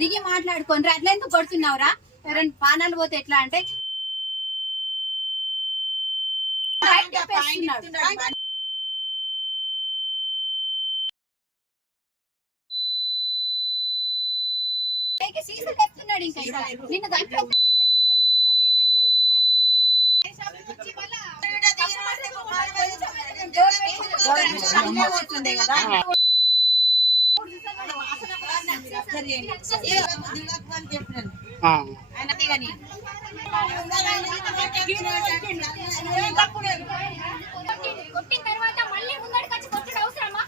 దిగి మాట్లాడుకోండి. అట్లా ఎందుకు కొడుతున్నావురా? ఎవరైనా పానాలు పోతే ఎట్లా అంటే చెప్తున్నాడు. ఇంకా నిన్ను దాంట్లో కొట్టిన తర్వాత మళ్ళీ ముందడికి వచ్చి కొట్టడం అవసరమా?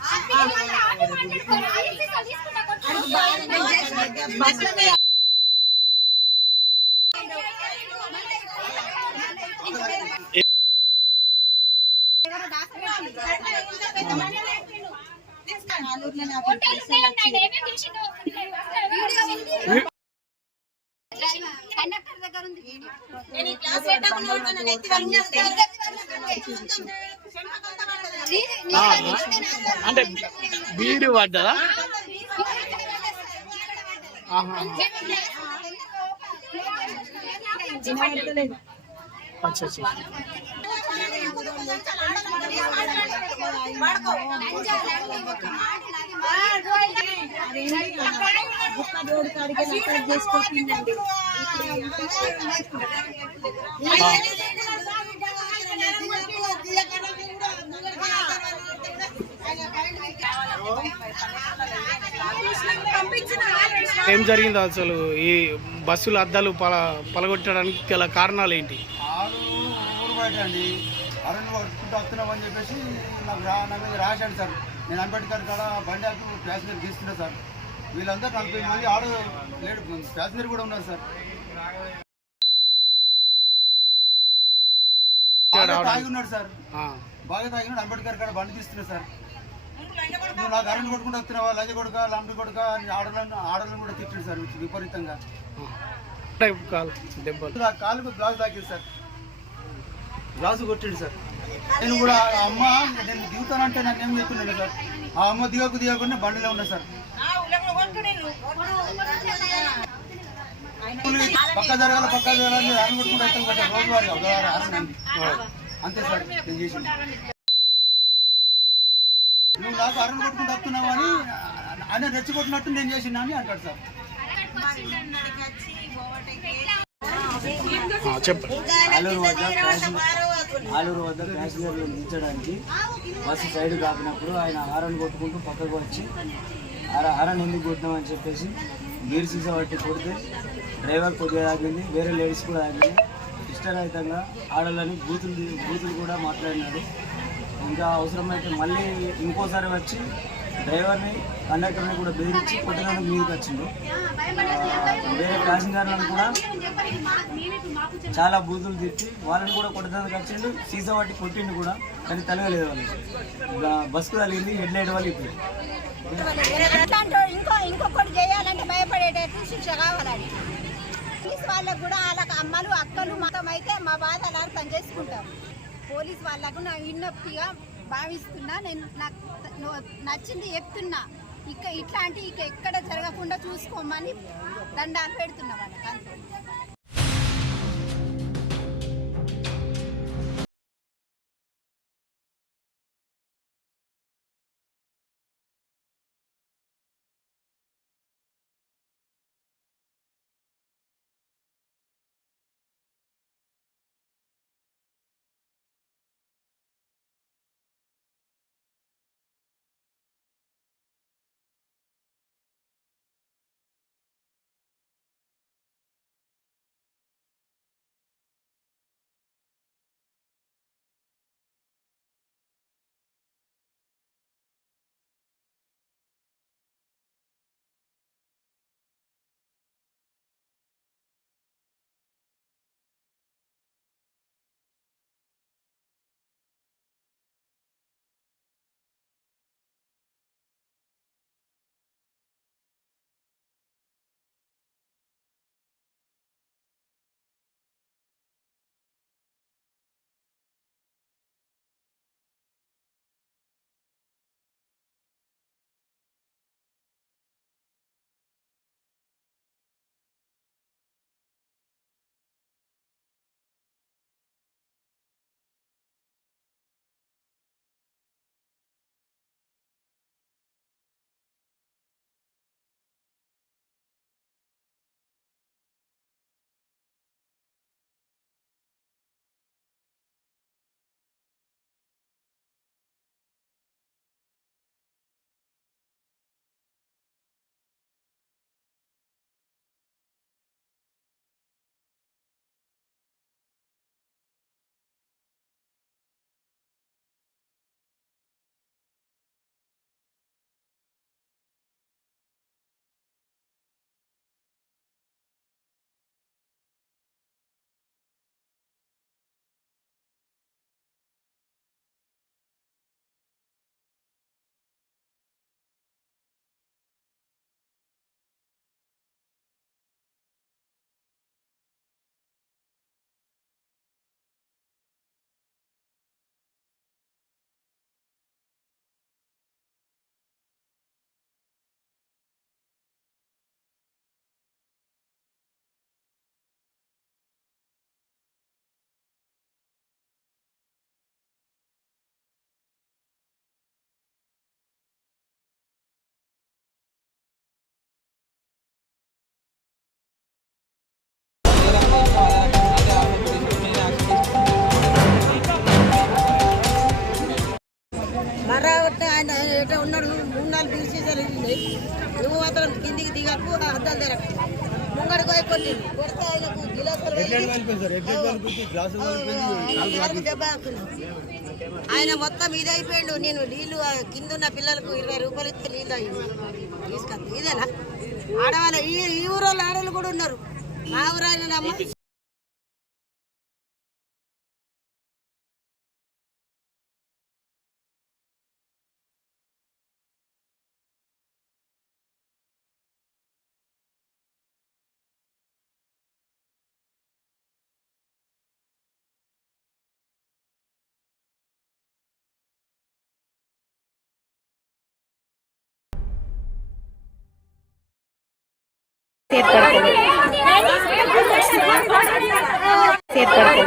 అంటే బీడు పడ్డదా? ఏం జరిగింది అసలు? ఈ బస్సుల అద్దాలు పలగొట్టడానికి గల కారణాలు ఏంటి? అండి అరణ్య పట్టుకుంటూ వస్తున్నామని చెప్పేసి నా మీద రాశాడు సార్. నేను అంబేద్కర్ కాడ బండి ఆపి ప్యాసింజర్ తీసుకున్నా సార్. వీళ్ళంతా 40 మంది ఆడ లేడు, ప్యాసింజర్ కూడా ఉన్నారు సార్. తాగి ఉన్నాడు సార్, బాగా తాగినాడు. అంబేద్కర్ కాడ బండి తీస్తున్నా సార్. నువ్వు నాకు అరణ్య కొట్టుకుంటూ వస్తున్నావా, లంజ కొడుక, లంబి కొడుక, ఆడలను కూడా తిట్టాడు సార్ విపరీతంగా. కాలుకు గ్లాసు తాకింది సార్, గ్లాసు కొట్టాడు సార్. నేను కూడా అమ్మ నేను దిగుతానంటే నన్ను ఏం చెప్తున్నాను సార్. ఆ అమ్మ దిగకుండా బండిలో ఉన్నా సార్. పక్క జరగాలి అరణ్ కొట్టుకుంటూ రోజువారీ అంతే సార్ నేను చేసింది. నువ్వు నాకు అరణ్ కొట్టుకుంటూ వస్తున్నావు అని ఆయన రెచ్చికొట్టినట్టు నేను చేసిన అని అంటాడు సార్. ఆలూరు వద్ద ప్యాసింజర్లు దించడానికి బస్సు సైడ్ కాపినప్పుడు ఆయన హారన్ కొట్టుకుంటూ పక్కకు వచ్చి హారన్ ఎందుకు కొట్టినామని చెప్పేసి గీర్ సీసా పట్టి కొడితే డ్రైవర్ కొద్దిగా తాగింది, వేరే లేడీస్ కూడా తాగింది. ఇష్టరహితంగా ఆడలని బూతులు కూడా మాట్లాడినాడు. ఇంకా అవసరమైతే మళ్ళీ ఇంకోసారి వచ్చి డ్రైవర్ని కండక్టర్ని కూడా బెదిరించి కొట్టడానికి మీదకి వచ్చిండు. వేరే ప్యాసింజర్లను కూడా చాలా బూతులు తిట్టి వాళ్ళని కూడా కొట్టడానికి వచ్చిండు. సీసా పట్టి కొట్టిండు కూడా, కానీ తలగలేదు వాళ్ళకి. బస్కు తగిలింది, హెడ్ లైట్ వాళ్ళు ఇప్పుడు ఇంకొకటి చేయాలంటే భయపడేటట్టు శిక్ష కావాలని పోలీస్ వాళ్ళకు కూడా వాళ్ళకి అమ్మలు అక్కలు మతం అయితే మా బాధలు అర్థం చేసుకుంటారు. పోలీస్ వాళ్ళకు నా విన్నప్తిగా భావిస్తున్నా. నేను నాకు నచ్చింది చెప్తున్నా. ఇట్లాంటి ఎక్కడ జరగకుండా చూసుకోమని దండాలు పెడుతున్నా వాళ్ళకి. ఉన్నాడు 3-4 బీర్ సీసాలు ఉన్నాయి. నువ్వు మాత్రం కిందికి దిగకు అద్దాలు తెరకు ముంగడికి పోయి కొడితే ఆయనకు గిలాసులు దెబ్బ ఆయన మొత్తం ఇది అయిపోయాడు. నేను నీళ్లు కింద ఉన్న పిల్లలకు 20 రూపాయలు ఇస్తే నీళ్ళు తీసుకొస్తా. ఇదేనా ఆడవాళ్ళు ఈ ఊరోళ్ళు ఆడవాళ్ళు కూడా ఉన్నారు. మా ఊరు ఆయన అమ్మ ఏర్పడుతుంది